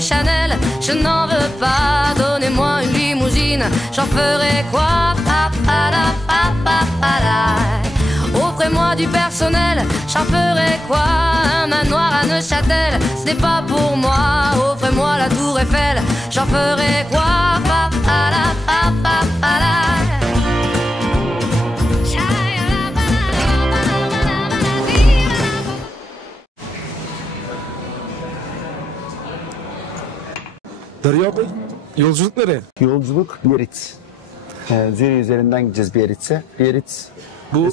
des Chanel, je n'en veux pas. Donnez-moi une limousine, j'en ferai quoi? Offrez-moi du personnel, j'en ferai quoi? Un manoir à Neuchâtel, ce n'est pas pour moi. Offrez-moi la tour Eiffel, j'en ferai quoi? Derya Bey, yolculuk nereye? Yolculuk Biarritz. Zürih üzerinden gideceğiz Biarritz'e. Biarritz Bu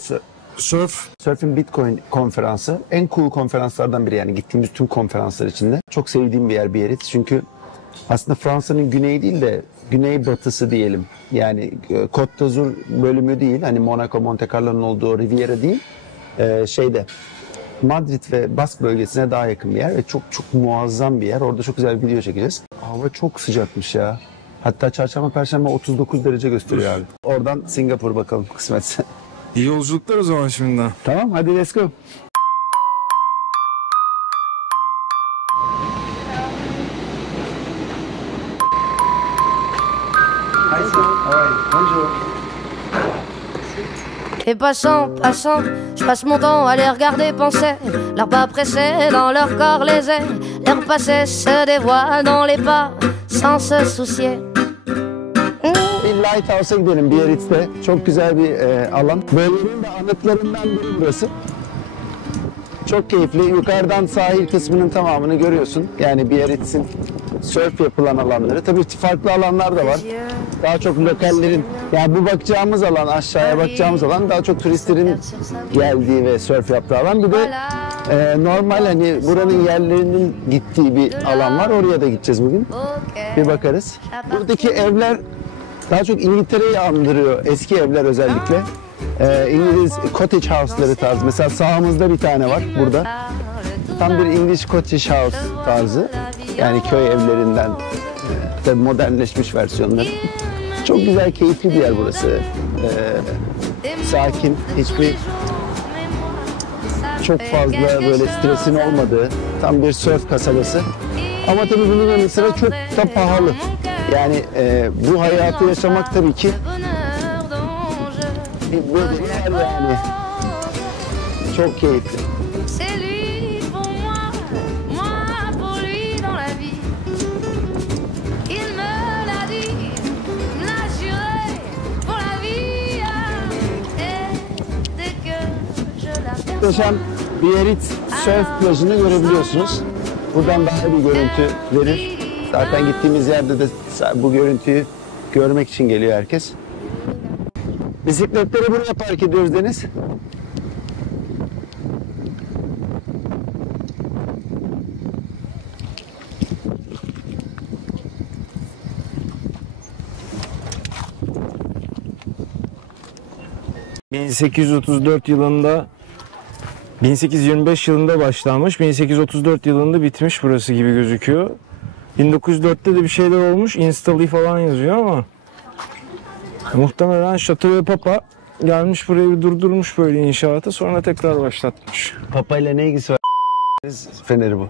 Surf'in Bitcoin konferansı. En cool konferanslardan biri, yani gittiğimiz tüm konferanslar içinde. Çok sevdiğim bir yer Biarritz. Çünkü aslında Fransa'nın güneyi değil de güneybatısı diyelim. Yani Côte d'Azur bölümü değil. Hani Monaco, Monte Carlo'nun olduğu Riviera değil. Madrid ve Bask bölgesine daha yakın bir yer ve çok çok muazzam bir yer. Orada çok güzel bir video çekeceğiz. Hava çok sıcakmış ya. Hatta çarşamba, perşembe 39 derece gösteriyor abi. Oradan Singapur bakalım kısmetse. İyi yolculuklar o zaman şimdiden. Tamam, hadi let's go. Et passant, passant, je passe mon temps à les regarder penser. Leurs pas pressés dans leur corps les airs. Leur passé se dévoile dans les pas sans se soucier. Bir Lighthouse'a gidelim Biarritz'te. Çok güzel bir alan. Bölgenin de anıtlarından biri burası. Çok keyifli. Yukarıdan sahil kısmının tamamını görüyorsun. Yani Biarritz'in surf yapılan alanları. Tabii farklı alanlar da var. Daha çok lokallerin, yani bu bakacağımız alan, aşağıya bakacağımız alan daha çok turistlerin geldiği ve surf yaptığı alan. Bir de normal hani buranın yerlerinin gittiği bir alan var. Oraya da gideceğiz bugün. Bir bakarız. Buradaki evler daha çok İngiltere'yi andırıyor. Eski evler özellikle. İngiliz cottage house'ları tarzı. Mesela sağımızda bir tane var burada. Tam bir English cottage house tarzı. Yani köy evlerinden tabii modernleşmiş versiyonları. Çok güzel, keyifli bir yer burası. Sakin, hiçbir çok fazla böyle stresin olmadığı tam bir surf kasabası. Ama tabii bunun yanı sıra çok da pahalı. Yani bu hayatı yaşamak tabii ki bir bedel yani. Çok keyifli. Muhteşem Biarritz surf plajını görebiliyorsunuz. Buradan daha bir görüntü verir. Zaten gittiğimiz yerde de bu görüntüyü görmek için geliyor herkes. Bisikletleri buraya park ediyoruz Deniz. ...1825 yılında başlanmış, 1834 yılında bitmiş burası gibi gözüküyor. 1904'te de bir şeyler olmuş, install'i falan yazıyor ama... Muhtemelen Şato ve Papa gelmiş burayı bir durdurmuş böyle inşaatı, sonra tekrar başlatmış. Papa ile ne ilgisi var? Feneri bu.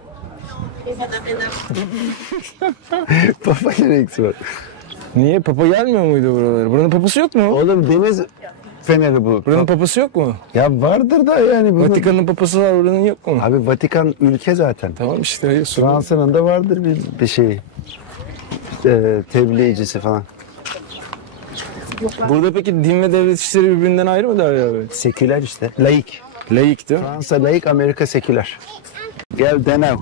Papa ile ne ilgisi var? Niye? Papa gelmiyor muydu buralara? Buranın papası yok mu? Oğlum deniz feneri bu. Buranın papası yok mu? Ya vardır da yani. Bunun... Vatikan'ın papası var, buranın yok mu? Abi Vatikan ülke zaten. Tamam işte. Fransa'nın da vardır bir şey. Tebliğcisi falan. Burada peki din ve devlet işleri birbirinden ayrı mı Derya abi? Seküler işte. Laik. Laik değil mi? Fransa laik, Amerika seküler. Gel denev.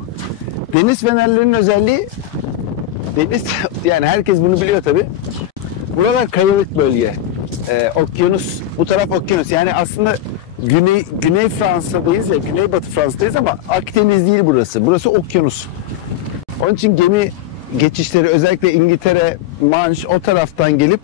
Deniz fenerlerinin özelliği, deniz yani herkes bunu biliyor tabii. Buralar kayalık bölge. Okyanus, bu taraf okyanus. Yani aslında Güney Fransa'dayız ya, Güneybatı Fransa'dayız ama Akdeniz değil burası. Burası okyanus. Onun için gemi geçişleri özellikle İngiltere, Manş o taraftan gelip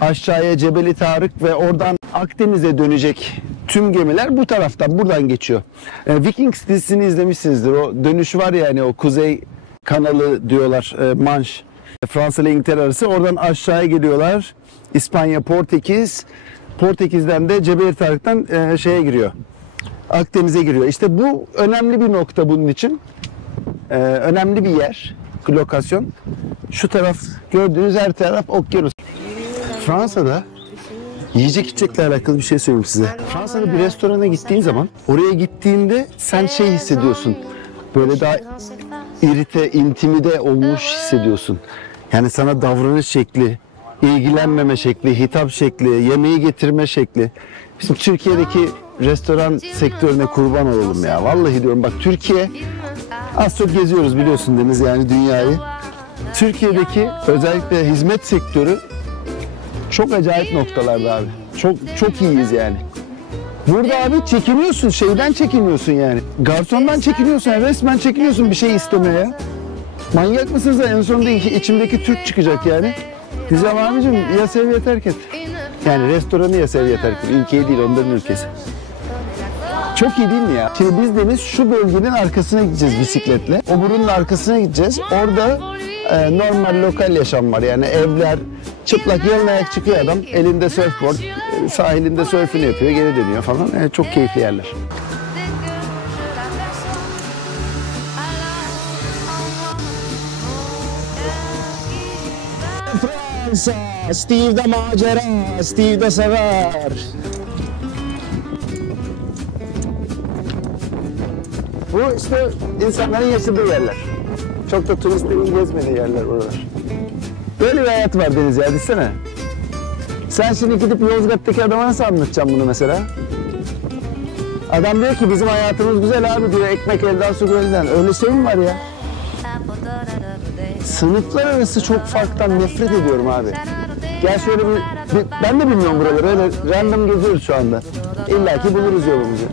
aşağıya Cebeli Tarık ve oradan Akdeniz'e dönecek tüm gemiler bu taraftan, buradan geçiyor. Vikings dizisini izlemişsinizdir. O dönüş var ya hani o Kuzey Kanalı diyorlar, Manş. Fransa ile İngiltere arası. Oradan aşağıya geliyorlar. İspanya, Portekiz. Portekiz'den de Cebeli Tarık'tan şeye giriyor. Akdeniz'e giriyor. İşte bu önemli bir nokta bunun için. Önemli bir yer. lokasyon. Şu taraf gördüğünüz her taraf okyanus. Fransa'da yiyecek içecekle alakalı bir şey söyleyeyim size. Fransa'da bir restorana gittiğin zaman oraya gittiğinde sen şey hissediyorsun. Böyle daha irite, intimide olmuş hissediyorsun. Yani sana davranış şekli, ilgilenmeme şekli, hitap şekli, yemeği getirme şekli. Bizim Türkiye'deki restoran sektörüne kurban olalım ya. Vallahi diyorum bak Türkiye, az çok geziyoruz biliyorsun Deniz yani dünyayı. Türkiye'deki özellikle hizmet sektörü çok acayip noktalarda abi. Çok iyiyiz yani. Burada abi çekiniyorsun, şeyden çekiniyorsun yani. Garsondan çekiniyorsun, yani resmen çekiniyorsun bir şey istemeye. Manyak mısınız da en sonunda içimdeki Türk çıkacak yani. Diyeceğim abicim ya sev ya terk et. Yani restoranı ya sev ya terk et. Ülkeyi değil onların ülkesi. Çok iyi değil mi ya? Şimdi biz Deniz şu bölgenin arkasına gideceğiz bisikletle. O burunun arkasına gideceğiz. Orada normal lokal yaşam var yani evler. Çıplak yalın ayak çıkıyor adam. Elinde surfboard, sahilinde surfini yapıyor, geri dönüyor falan. Çok keyifli yerler. Fransa, Steve'de macera, Steve'de sever. Bu işte insanların yaşadığı yerler. Çok da turistlerin gezmediği yerler oralar. Böyle bir hayat var Deniz ya, düşünsene. Sen şimdi gidip Yozgat'taki adama nasıl anlatacaksın bunu mesela? Adam diyor ki bizim hayatımız güzel abi diyor, ekmek elden su gölden. Öyle şey mi var ya? Sınıflar arası çok farktan nefret ediyorum abi. Gel şöyle ben de bilmiyorum buraları, öyle random geziyoruz şu anda. İlla ki buluruz yolumuzu.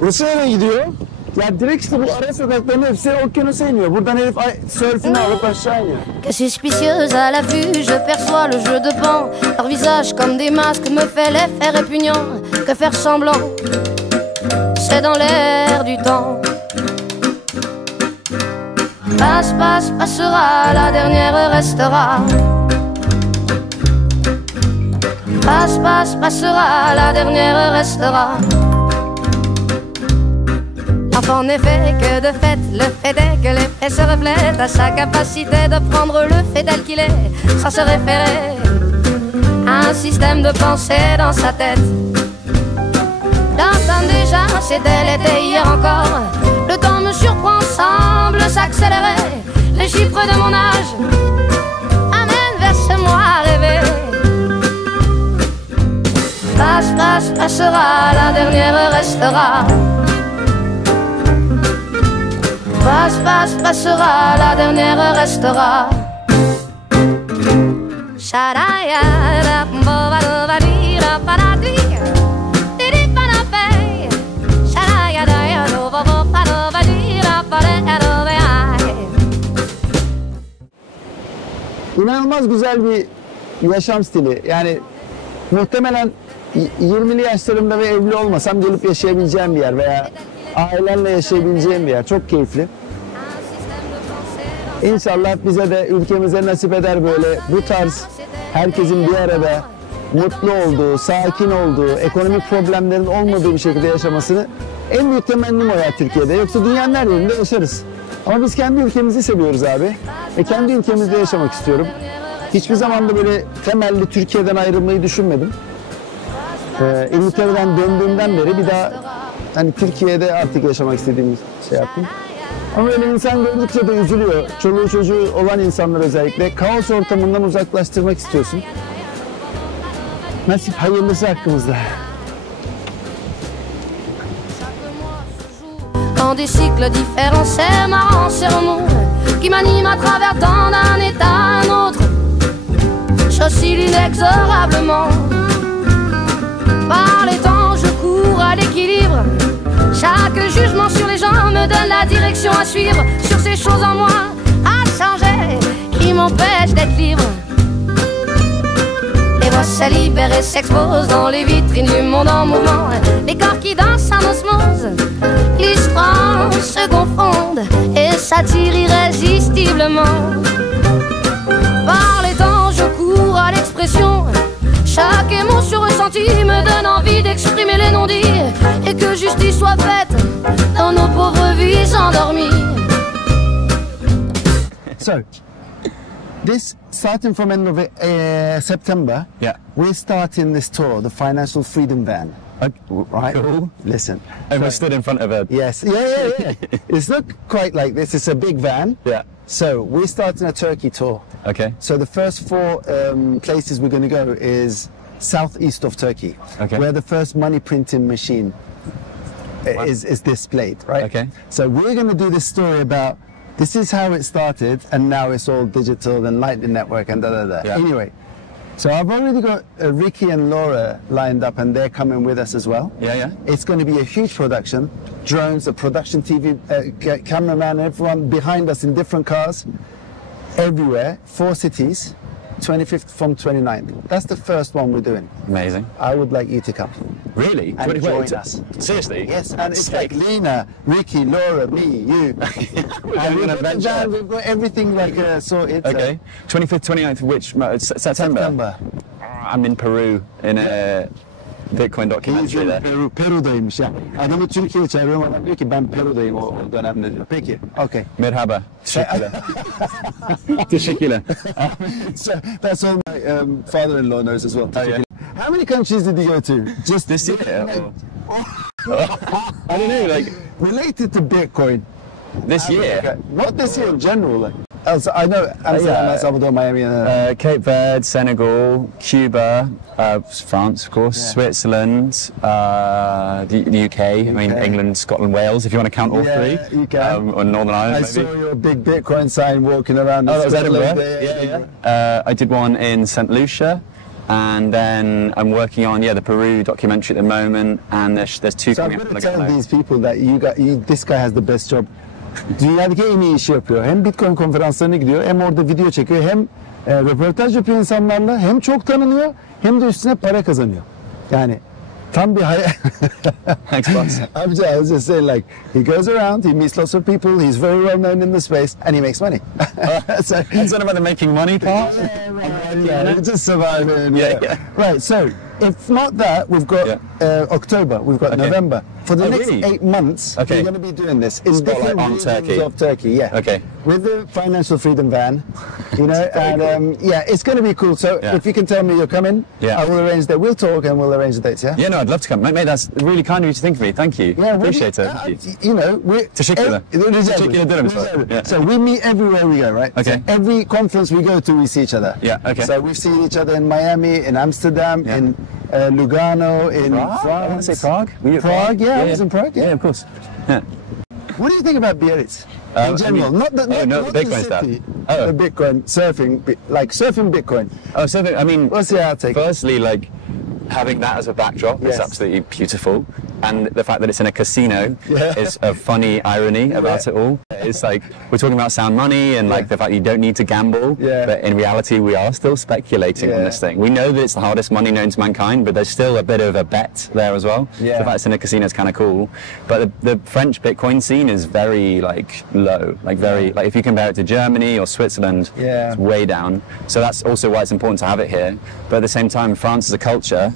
Burası nereye gidiyor? Ya direkt işte bu ara sokakların hepsi okyanusa iniyor. Buradan herif surfini alıp aşağı iniyor. Que suspicieuse à la vue, je perçois le jeu de pan. Leur visage comme des masques me fait l'effet répugnant. Que faire semblant, c'est dans l'air du temps. Passe, passe, passera, la dernière restera. Passe, passe, passera, la dernière restera. L'enfant n'est fait que de fait, le fait est que les faits se reflètent à sa capacité de prendre le fait tel qu'il est, sans se référer à un système de pensée dans sa tête. L'entend déjà, c'était l'été hier encore. Le temps me surprend, semble s'accélérer. Les chiffres de mon âge amènent vers ce moi rêvé. Passe, passe, passera, la dernière restera. Passe, passe, passera, la dernière restera. İnanılmaz güzel bir yaşam stili. Yani muhtemelen 20'li yaşlarımda ve evli olmasam gelip yaşayabileceğim bir yer veya ailenle yaşayabileceğim bir yer. Çok keyifli. İnşallah bize de ülkemize nasip eder böyle bu tarz herkesin bir arada mutlu olduğu, sakin olduğu, ekonomik problemlerin olmadığı bir şekilde yaşamasını en büyük temennim o ya Türkiye'de. Yoksa dünyanın her yerinde yaşarız. Ama biz kendi ülkemizi seviyoruz abi. Ve kendi ülkemizde yaşamak istiyorum. Hiçbir zaman da böyle temelli Türkiye'den ayrılmayı düşünmedim. İngiltere'den döndüğümden beri bir daha hani Türkiye'de artık yaşamak istediğim şey yaptım. Ama öyle insan gördükçe de üzülüyor. Çoluğu çocuğu olan insanlar özellikle. Kaos ortamından uzaklaştırmak istiyorsun. Nasip hayırlısı hakkımızda. Quand des cycles différents, c'est marrant, c'est remous qui m'anime à travers tant d'un état à un autre. J'oscille inexorablement. Par les temps, je cours à l'équilibre. Chaque jugement sur les gens me donne la direction à suivre. Sur ces choses en moi à changer qui m'empêchent d'être libre. se libère et s'expose dans les vitrines du monde en mouvement. Les corps qui dansent en osmose, les strands se confondent et s'attirent irrésistiblement. Par les temps, je cours à l'expression. Chaque émotion ressentie me donne envie d'exprimer les non-dits et que justice soit faite dans nos pauvres vies endormies. So, this starting from end of September, Yeah. we're starting this tour, the Financial Freedom Van. Right? Cool. Listen. And we So- stood in front of a... Yes, yeah. It's not quite like this. It's a big van. Yeah. So we're starting a Turkey tour. Okay. So the first four places we're going to go is southeast of Turkey, Okay. where the first money printing machine is displayed, right? Okay. So we're going to do this story about this is how it started, and now it's all digital and Lightning Network and da. Yeah. Anyway, so I've already got Ricky and Laura lined up, and they're coming with us as well. Yeah. It's going to be a huge production. Drones, a production TV, cameraman, everyone behind us in different cars, everywhere, 4 cities, 25th from 29th. That's the first one we're doing. Amazing. I would like you to come. Really? And Wait, join us. Seriously? Yes, and it's Sick. like Lena, Ricky, Laura, me, you. We're And having an adventure. we've got everything like sorted. Okay. 25th, 29th, which month? September? September. I'm in Peru in a Bitcoin documentary there. Peru'daymış ya. Adamı Türkiye'ye çağırıyorum, adam diyor ki ben Peru'dayım o dönemde diyor. Peki, okay. Merhaba. Teşekkürler. Teşekkürler. So that's all my father-in-law knows as well. Oh, yeah. How many countries did you go to? Just This year? I don't know, like, related to Bitcoin. this year? Okay. What this year in general? Like, I know Amsterdam, Yeah. El Salvador, Miami. Cape Verde, Senegal, Cuba, France, of course, Yeah. Switzerland, the UK, I mean, UK. England, Scotland, Wales, if you want to count all Yeah, three. you can. Or Northern I Ireland, saw maybe. your big Bitcoin sign walking around. Oh, that was Scotland. Edinburgh. Yeah. I did one in St. Lucia, and then I'm working on the Peru documentary at the moment, and there's 2 So I'm coming going up. to tell these people that this guy has the best job. Dünyadaki en iyi işi yapıyor. Hem Bitcoin konferanslarına gidiyor, hem orada video çekiyor, hem röportaj yapıyor insanlarla, hem çok tanınıyor, hem de üstüne para kazanıyor. Yani tam bir hayal. Thanks, boss. I was just saying, like, he goes around, he meets lots of people, he's very well known in the space, and he makes money. So, It's not about the making money part. just surviving. Yeah. Right, so if not that, we've got October, we've got Okay. November. For the Oh, next really? 8 months, Okay. we're going to be doing this in Spotlight different on regions Turkey. of Turkey. Yeah. Okay. With the Financial Freedom Van, you know, and it's going to be cool. So Yeah. if you can tell me you're coming, Yeah. I will arrange that. We'll talk and we'll arrange the dates. Yeah. Yeah, no, I'd love to come. Mate, that's really kind of you to think of me. Thank you. Yeah, Appreciate it. Thank you. You know, we're Teşekkürler. Teşekkür ederim. Yeah. So we meet everywhere we go, right? Okay. So every conference we go to, we see each other. Yeah, okay. So we've seen each other in Miami, in Amsterdam, Yeah. in Lugano, in Prague? I want to France. say Prague. Were you at Prague, yeah, I was in Prague, yeah. of course. Yeah. What do you think about Biarritz? I In general, mean- not the the Bitcoin city, stuff. Oh. the Bitcoin surfing, like surfing Bitcoin. Oh, so I mean, What's the outtake? firstly, like having that as a backdrop Yes. is absolutely beautiful, and the fact that it's in a casino Yeah. is a funny irony about it all. It's like we're talking about sound money and like the fact you don't need to gamble, Yeah. but in reality we are still speculating on Yeah. this thing. We know that it's the hardest money known to mankind, but there's still a bit of a bet there as well. Yeah. The fact it's in a casino is kind of cool, but the French Bitcoin scene is very like low, like very like if you compare it to Germany or Switzerland, Yeah. it's way down. So that's also why it's important to have it here. But at the same time, France as a culture,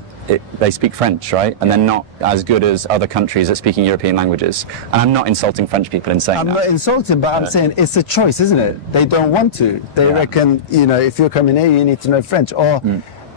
they speak French, right? And they're not as good as other countries at speaking European languages. And I'm not insulting French people in saying I'm that. not insulting, but I'm saying it's a choice, isn't it? They don't want to. They Yeah. reckon, you know, if you're coming here, you need to know French. Or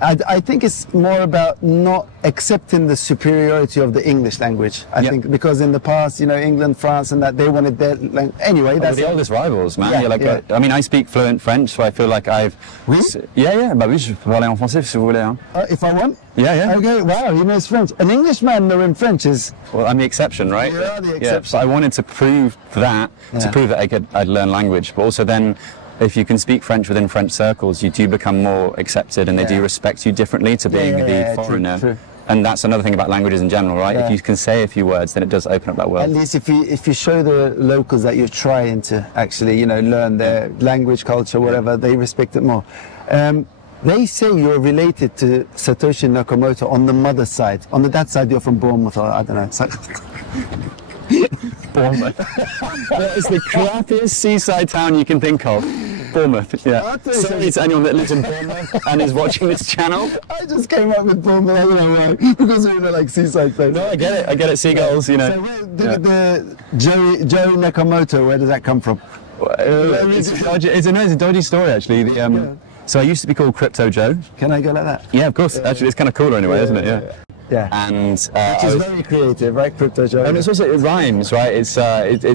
I think it's more about not accepting the superiority of the English language. I Yeah. think because in the past, you know, England, France, and that they wanted their language. Anyway, We're that's the oldest rivals, man. Yeah, You're like, yeah. I mean, I speak fluent French, so I feel like I've. Oui? Yeah. Bah oui, je peux parler en français si vous voulez. Hein. If I want. Yeah. Okay. Wow, he knows French. An Englishman knowing French is. Well, I'm the exception, right? You are the Yeah. exception. So I wanted to prove that, Yeah. to prove that I'd learn language, but also then. If you can speak French within French circles, you do become more accepted, and they do Yeah. respect you differently to being Yeah, the true, foreigner. true. And that's another thing about languages in general, right? Yeah. If you can say a few words, then it does open up that At world. least if you show the locals that you're trying to actually, you know, learn their language, culture, whatever, they respect it more. They say you're related to Satoshi Nakamoto on the mother's side. On the dad's side, you're from Bournemouth, or I don't know. Bournemouth. That is the crappiest seaside town you can think of. Bournemouth, yeah. Sorry to anyone that lives in Bournemouth and is watching this channel. I just came up with Bournemouth, I don't know why, because we were like seaside place. No, I get it, seagulls, you know. So where did the Joe Nakamato, where does that come from? It's a dodgy story, actually. So I used to be called Crypto Joe. Can I go like that? Yeah, of course. Actually, it's kind of cooler anyway, isn't it? Yeah. And which is very creative, right? Crypto Joe. And it's also, it rhymes, right? It's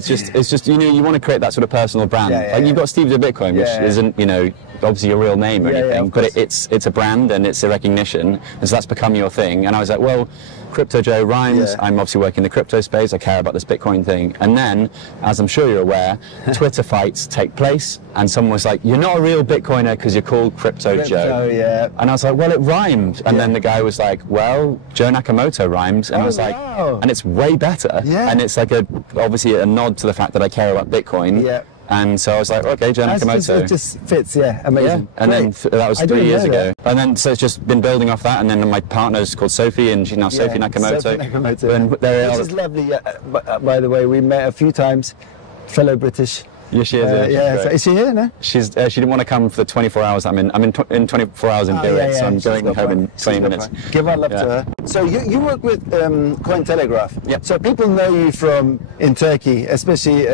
just you know, you want to create that sort of personal brand. Like you've got Steve the Bitcoin, which isn't, you know, obviously your real name or anything, but it's a brand and it's a recognition, and so that's become your thing. And I was like, well, Crypto Joe rhymes. I'm obviously working in the crypto space. I care about this Bitcoin thing. And then, as I'm sure you're aware, Twitter fights take place, and someone was like, "You're not a real Bitcoiner because you're called Crypto Joe." Yeah. And I was like, "Well, it rhymed." And then the guy was like, "Well, Joe Nakamato rhymes," and I was like, "And it's way better." Yeah. And it's like obviously a nod to the fact that I care about Bitcoin. Yeah. And so I was like, okay, Joe Nakamato. It just fits, amazing. Yeah. And then that was 3 years ago. And then so it's just been building off that. And then my partner's called Sophie, and she's now Sophie Nakamoto. Sophie Nakamoto. And there Which is lovely. By the way, we met a few times, fellow British. Yeah, she is. So is she here now? She didn't want to come for the 24 hours I'm in. I'm in 24 hours in Biarritz, so I'm going home in 20 minutes. Give our love to her. So you work with Cointelegraph. Yeah. So people know you from in Turkey, especially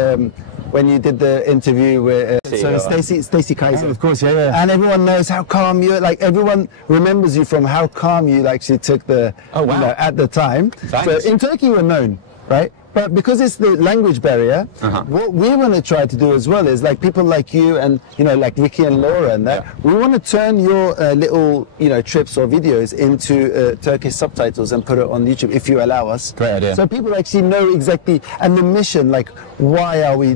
when you did the interview with Stacey Kaiser. Of course, yeah. And everyone knows how calm you. Like everyone remembers you from how calm you actually took the. Oh wow. You know, at the time. Thanks. So in Turkey you were known, right? But because it's the language barrier, what we want to try to do as well is like people like you and, you know, like Ricky and Laura and that, we want to turn your little, you know, trips or videos into Turkish subtitles and put it on YouTube if you allow us. Great idea. So people actually know exactly, and the mission, like, why are we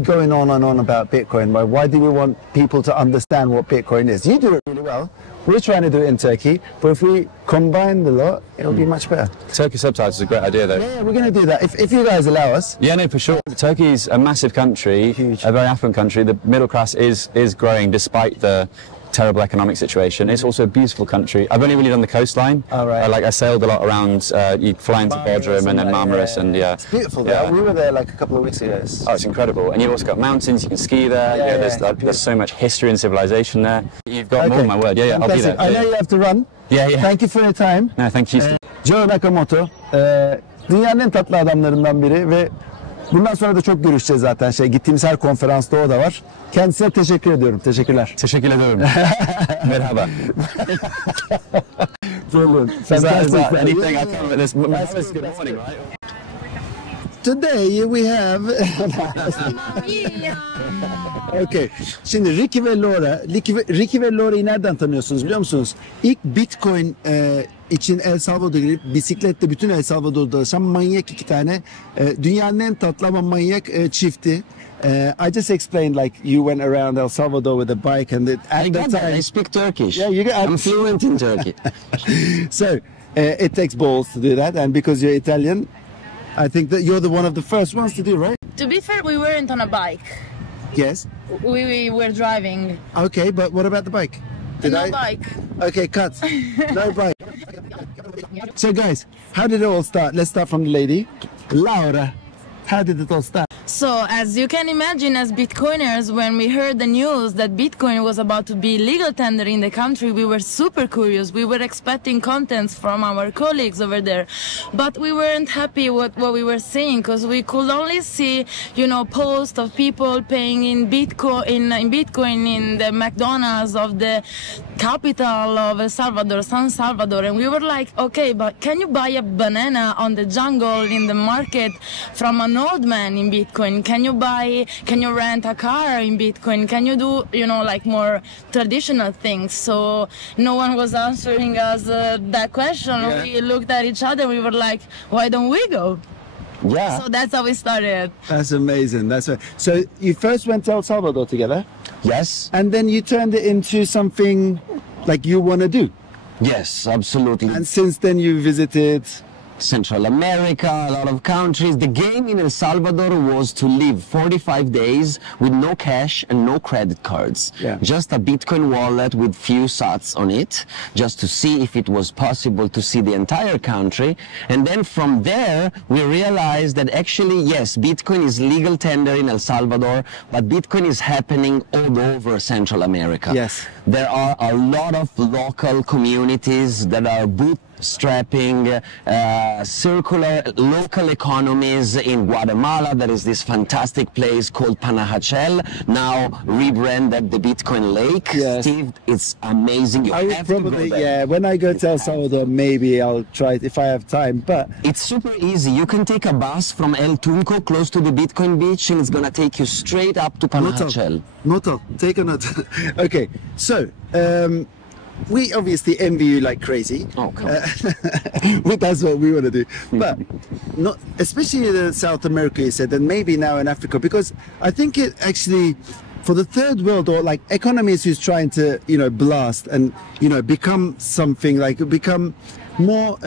going on and on about Bitcoin? Why do we want people to understand what Bitcoin is? You do it really well. We're trying to do it in Turkey, but if we combine the lot, it'll be much better. Turkish subtitles is a great idea, though. Yeah, we're going to do that, if you guys allow us. Yeah, no, for sure. Turkey's a massive country, Huge. A very affluent country. The middle class is growing despite the terrible economic situation. It's also a beautiful country. I've only really done the coastline. Oh, right. I sailed a lot around, you fly into Bodrum and then Marmaris and It's beautiful there. We were there like a couple of weeks ago. Oh, it's incredible. And you've also got mountains, you can ski there. There's so much history and civilization there. You've got more than my word. Yeah, I'll be there. I know you have to run. Yeah. Thank you for your time. No, thank you. Joe Nakamato, dünyanın en tatlı adamlarından biri ve bundan sonra da çok görüşeceğiz zaten. Gittiğimiz her konferansta o da var. Kendisine teşekkür ediyorum. Teşekkürler. Teşekkür ediyorum. Merhaba. Brilliant. Is that anything I come with this? Good morning, right? Today we have... Okay. Şimdi Ricky ve Laura'yı nereden tanıyorsunuz biliyor musunuz? İlk Bitcoin için El Salvador'a girip bisikletle bütün El Salvador'da dolaşan manyak iki tane dünyanın en tatlı ama manyak çifti. I just explained like you went around El Salvador with a bike and at the time I speak Turkish. Yeah, I'm fluent in Turkey. So it takes balls to do that, and because you're Italian, I think that you're one of the first ones to do, right? To be fair, we weren't on a bike. Yes. We were driving. Okay, but what about the bike? No bike. Okay, cut. No bike. So guys, how did it all start? Let's start from the lady. Laura, how did it all start? So, as you can imagine, as Bitcoiners, when we heard the news that Bitcoin was about to be legal tender in the country, we were super curious. We were expecting contents from our colleagues over there, but we weren't happy with what we were seeing because we could only see, you know, posts of people paying in Bitcoin in the McDonald's of the capital of El Salvador, San Salvador, and we were like, okay, but can you buy a banana on the jungle in the market from an old man in Bitcoin? Can you rent a car in Bitcoin? Can you do, you know, like more traditional things? So no one was answering us that question. Yeah. We looked at each other. We were like, why don't we go? Yeah. So that's how we started. That's amazing. So you first went to El Salvador together? Yes. And then you turned it into something like you want to do? Yes, absolutely. And since then you visited Central America, a lot of countries. The game in El Salvador was to live 45 days with no cash and no credit cards. Yeah. Just a Bitcoin wallet with few sats on it, just to see if it was possible to see the entire country. And then from there, we realized that actually, yes, Bitcoin is legal tender in El Salvador, but Bitcoin is happening all over Central America. Yes. There are a lot of local communities that are bootstrapping circular local economies. In Guatemala, there is this fantastic place called Panajachel, now rebranded the Bitcoin Lake. Yes. Steve, it's amazing. You I would have to go probably, there. yeah, when I go to El Salvador, maybe I'll try it if I have time, but It's super easy. You can take a bus from El Tunco close to the Bitcoin beach, and it's gonna take you straight up to Panajachel. Noto, take a note. Okay, so we obviously envy you like crazy. Oh, come on. That's what we want to do. But not, especially in South America, you said, and maybe now in Africa, because I think it actually, for the third world or like economies who's trying to, blast and, become something like, become more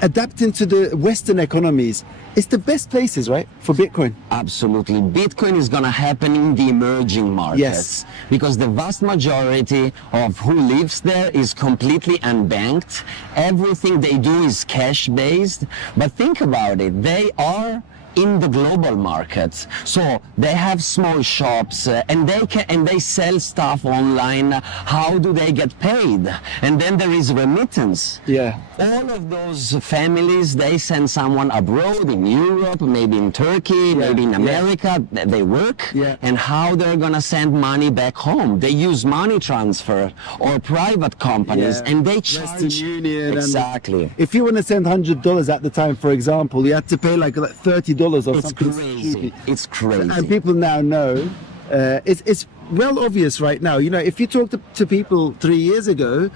adapting to the Western economies, it's the best places, right, for Bitcoin? Absolutely. Bitcoin is going to happen in the emerging markets. Yes. Because the vast majority of who lives there is completely unbanked. Everything they do is cash-based. But think about it. They are in the global market, so they have small shops and they sell stuff online. How do they get paid? And then there is remittance. Yeah. All of those families, they send someone abroad in Europe, maybe in Turkey, maybe in America. They work, and how they're gonna send money back home? They use money transfer or private companies, and they charge. Western Union. Exactly. And if you want to send $100 at the time, for example, you had to pay like $30 or It's something. crazy. It's crazy. And people now know. It's well obvious right now. If you talk to people 3 years ago,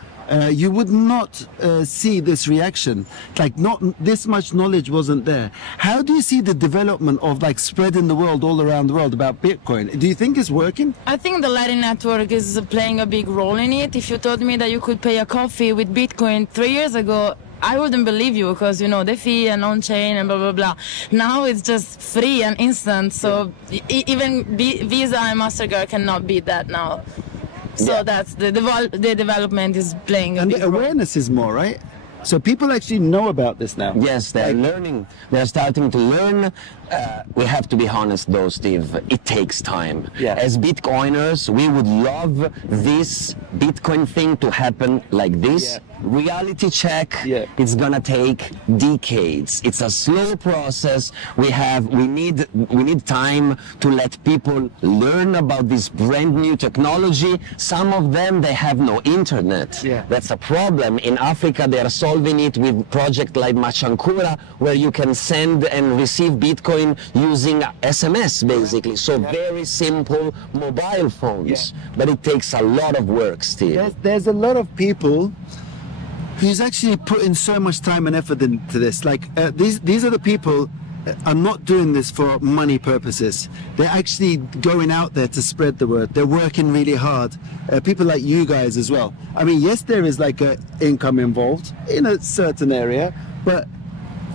you would not see this reaction. Like, not this much knowledge wasn't there. How do you see the development of like spreading the world all around the world about Bitcoin? Do you think it's working? I think the Lightning Network is playing a big role in it. If you told me that you could pay a coffee with Bitcoin 3 years ago, I wouldn't believe you, because the fee and on-chain and blah, blah, blah. Now it's just free and instant, so even Visa and MasterCard cannot beat that now. So that's the development is playing a And big the awareness is more, right? So people actually know about this now. Yes, they're learning. They're starting to learn. We have to be honest though, Steve, it takes time. Yeah. As Bitcoiners, we would love this Bitcoin thing to happen like this. Yeah. Reality check, Yeah. it's gonna take decades. It's a slow process. We need time to let people learn about this brand new technology. Some of them, they have no internet. Yeah. That's a problem. In Africa, they are solving it with projects like Machankura, where you can send and receive Bitcoin using SMS, basically. So very simple mobile phones. But it takes a lot of work, Steve. There's a lot of people who's actually putting so much time and effort into this. Like these are the people are not doing this for money purposes. They're actually going out there to spread the word. They're working really hard. People like you guys as well. I mean, yes, there is like a income involved in a certain area, but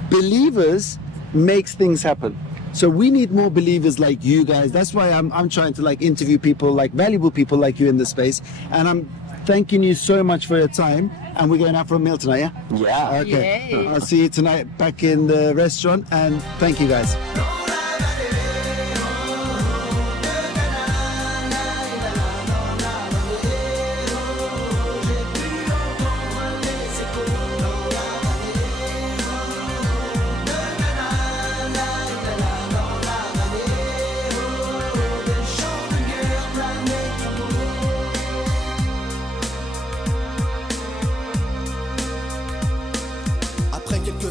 believers makes things happen. So we need more believers like you guys. That's why I'm trying to like interview people, like valuable people like you in the space. And I'm thanking you so much for your time. And we're going out for a meal tonight, yeah? Yeah. Okay. Yay. I'll see you tonight back in the restaurant. And thank you guys.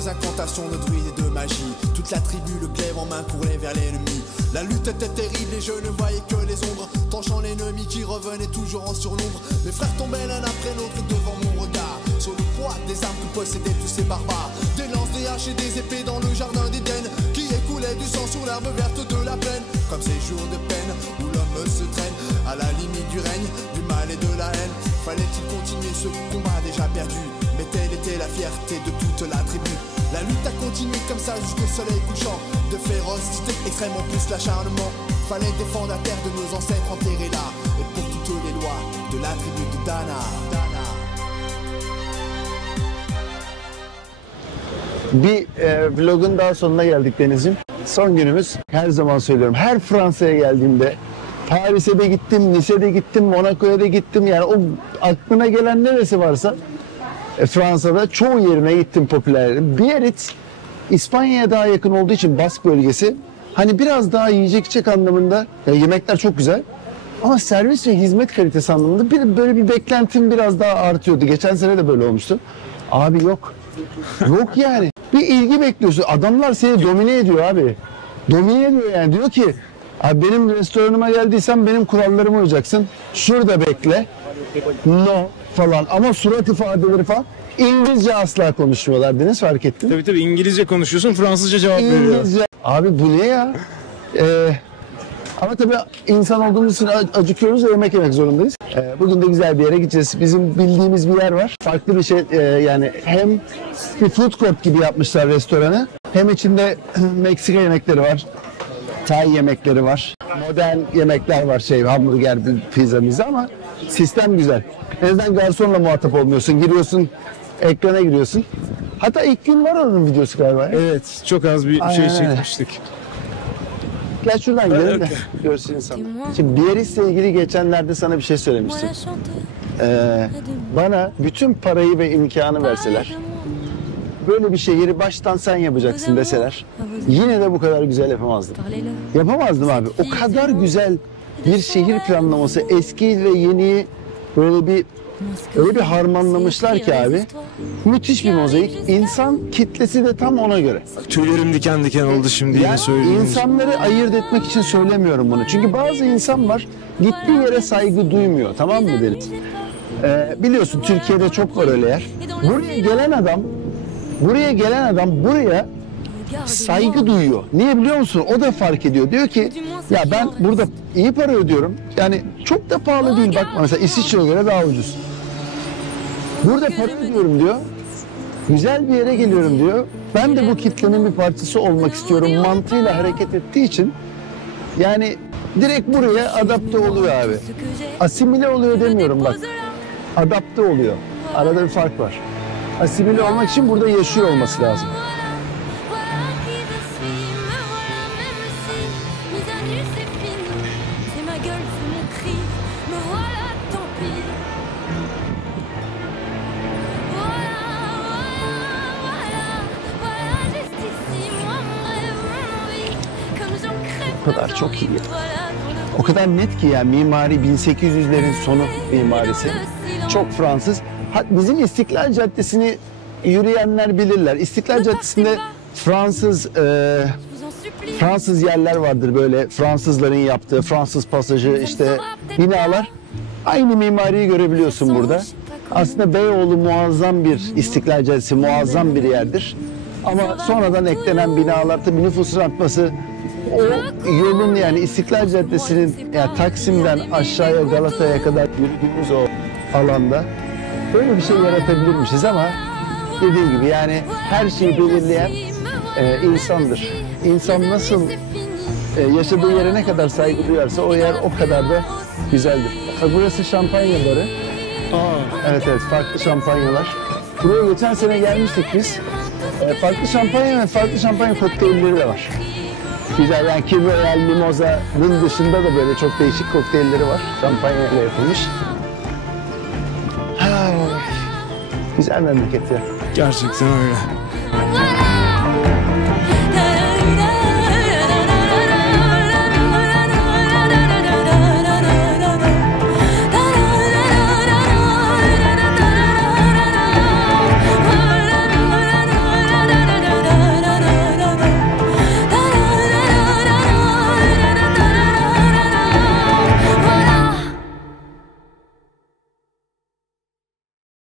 Incantations de druides et de magie. Toute la tribu, le glaive en main, courait vers l'ennemi. La lutte était terrible et je ne voyais que les ombres, tranchant l'ennemi qui revenait toujours en surnombre. Mes frères tombaient l'un après l'autre devant mon regard, sur le poids des armes que possédaient tous ces barbares. Des lances, des haches et des épées dans le jardin d'Éden, qui écoulait du sang sur l'herbe verte de la plaine. Comme ces jours de peine où l'homme se traîne à la limite du règne, du mal et de la haine. Fallait-il continuer ce combat déjà perdu? Mais telle était la fierté de toute la tribu. La lutte a continué comme ça jusqu'au soleil couchant. De férocité extrême en plus l'acharnement. Fallait défendre la terre de nos ancêtres enterrés là. Et pour toutes les lois de la tribu de Dana. Bir vlogun daha sonuna geldik Deniz'im. Son günümüz. Her zaman söylüyorum. Her Fransa'ya geldiğimde Paris'e de gittim, Nice'de gittim, Monaco'ya da gittim. Yani o aklına gelen neresi varsa Fransa'da çoğu yerine gittim popüler. Biarritz İspanya'ya daha yakın olduğu için Bask bölgesi. Hani biraz daha yiyecek içecek anlamında yemekler çok güzel. Ama servis ve hizmet kalitesi anlamında böyle bir beklentim biraz daha artıyordu. Geçen sene de böyle olmuştu. Abi yok. Yok yani. Bir ilgi bekliyorsun. Adamlar seni domine ediyor abi. Domine ediyor yani. Diyor ki abi benim restoranıma geldiysen benim kurallarıma uyacaksın. Şurada bekle. No falan. Ama surat ifadeleri falan. İngilizce asla konuşmuyorlar. Deniz fark ettin. Tabii İngilizce konuşuyorsun, Fransızca cevap veriyor. İngilizce. Abi bu ne ya? Ama tabii insan olduğumuz için acıkıyoruz ve yemek yemek zorundayız. Bugün de güzel bir yere gideceğiz. Bizim bildiğimiz bir yer var. Farklı bir şey yani hem bir food court gibi yapmışlar restoranı. Hem içinde Meksika yemekleri var. Tay yemekleri var. Modern yemekler var hamburger, pizza ama sistem güzel. En azından garsonla muhatap olmuyorsun. Giriyorsun, ekrana giriyorsun. Hatta ilk gün var onun videosu galiba. Evet, çok az bir şey çekmiştik. Gel şuradan gidelim de görsün insan. Şimdi Biarritz'le ilgili geçenlerde sana bir şey söylemiştim. Bana bütün parayı ve imkanı verseler, böyle bir şehri baştan sen yapacaksın deseler, yine de bu kadar güzel yapamazdım. Yapamazdım abi. O kadar güzel bir şehir planlaması, eski ve yeniyi böyle öyle bir harmanlamışlar ki abi. Müthiş bir mozaik. İnsan kitlesi de tam ona göre. Tüylerim diken diken oldu şimdi yine söylediğiniz. İnsanları ayırt etmek için söylemiyorum bunu. Çünkü bazı insan var gittiği yere saygı duymuyor. Tamam mı Deniz? Biliyorsun Türkiye'de çok var öyle yer. Buraya gelen adam buraya saygı duyuyor. Niye biliyor musun? O da fark ediyor. Diyor ki ya ben burada iyi para ödüyorum. Yani çok da pahalı değil. Bakma mesela İsviçre'ye göre daha ucuz. Burada para ödüyorum diyor. Güzel bir yere geliyorum diyor. Ben de bu kitlenin bir parçası olmak istiyorum mantığıyla hareket ettiği için yani direkt buraya adapte oluyor abi. Asimile oluyor demiyorum bak. Adapte oluyor. Arada bir fark var. Asimile olmak için burada yaşıyor olması lazım. O kadar çok iyi. O kadar net ki yani mimari 1800'lerin sonu mimarisi. Çok Fransız. Bizim İstiklal Caddesi'ni yürüyenler bilirler. İstiklal Caddesi'nde Fransız yerler vardır böyle Fransızların yaptığı Fransız pasajı işte binalar. Aynı mimariyi görebiliyorsun burada. Aslında Beyoğlu muazzam bir İstiklal Caddesi, muazzam bir yerdir. Ama sonradan eklenen binalar tabii nüfusun artması o yolun yani İstiklal Caddesi'nin yani Taksim'den aşağıya Galata'ya kadar yürüdüğümüz o alanda böyle bir şey yaratabilirmişiz ama dediğim gibi yani her şeyi belirleyen insandır. İnsan nasıl yaşadığı yere ne kadar saygı duyarsa o yer o kadar da güzeldir. Burası şampanya barı. Evet farklı şampanyalar. Buraya geçen sene gelmiştik biz. Farklı şampanya ve farklı şampanya kokteylleri de var. Güzel yani Kriptoya, Limoza'nın dışında da böyle çok değişik kokteylleri var. Şampanya ile yapılmış. Güzel memleket ya. Gerçekten öyle.